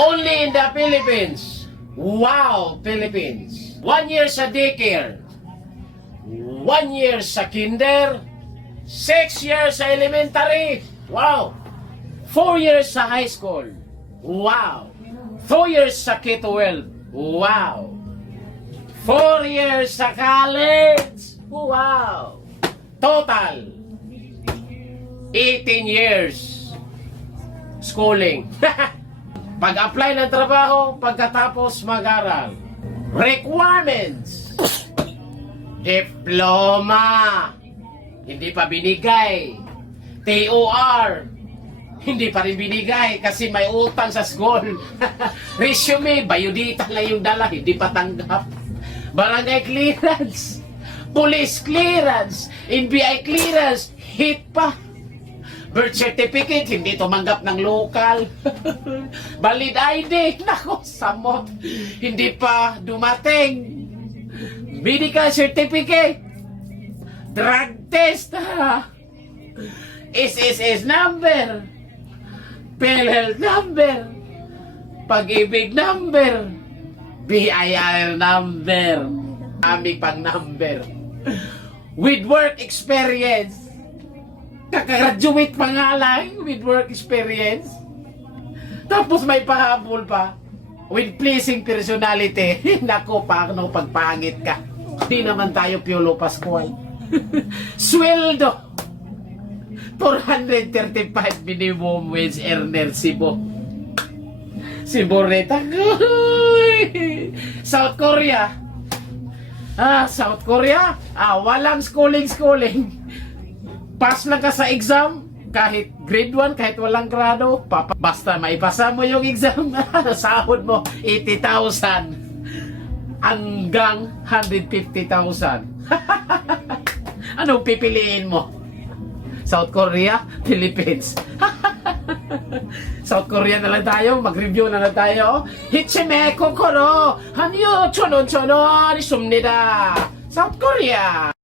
Only in the Philippines. Wow, Philippines. 1 year sa daycare. 1 year sa kinder. 6 years sa elementary. Wow. 4 years sa high school. Wow. 2 years sa K-12. Wow. 4 years sa college. Wow. Total 18 years schooling. Pag-apply ng trabaho, pagkatapos mag-aral. Requirements. Diploma. Hindi pa binigay. TOR. Hindi pa rin binigay kasi may utang sa school. Resume, biodata lang yung dala, hindi pa tanggap. Barangay clearance. Police clearance. NBI clearance. Hit pa. Birth certificate, hindi tumanggap ng local. Valid ID, nako, samot. Hindi pa dumating. Medical certificate. Drug test, ha. SSS number. PhilHealth number. Pag-ibig number. BIR number. Aming pang number. With work experience. Kakagraduate pa nga lang with work experience. Tapos may pahabol pa with pleasing personality. Nako, paano pagpangit ka? Di naman tayo Piolo Pascual. Sweldo 435 minimum wage earner Cebu. Boreta. South Korea. South Korea. Walang schooling. Pass lang ka sa exam, kahit grade 1, kahit walang grado, basta maipasa mo yung exam, sahod mo 80,000 hanggang 150,000. Anong pipiliin mo? South Korea, Philippines. South Korea na lang tayo, mag-review na lang tayo. Hichime kokoro, hanyo chonon isumnida. South Korea.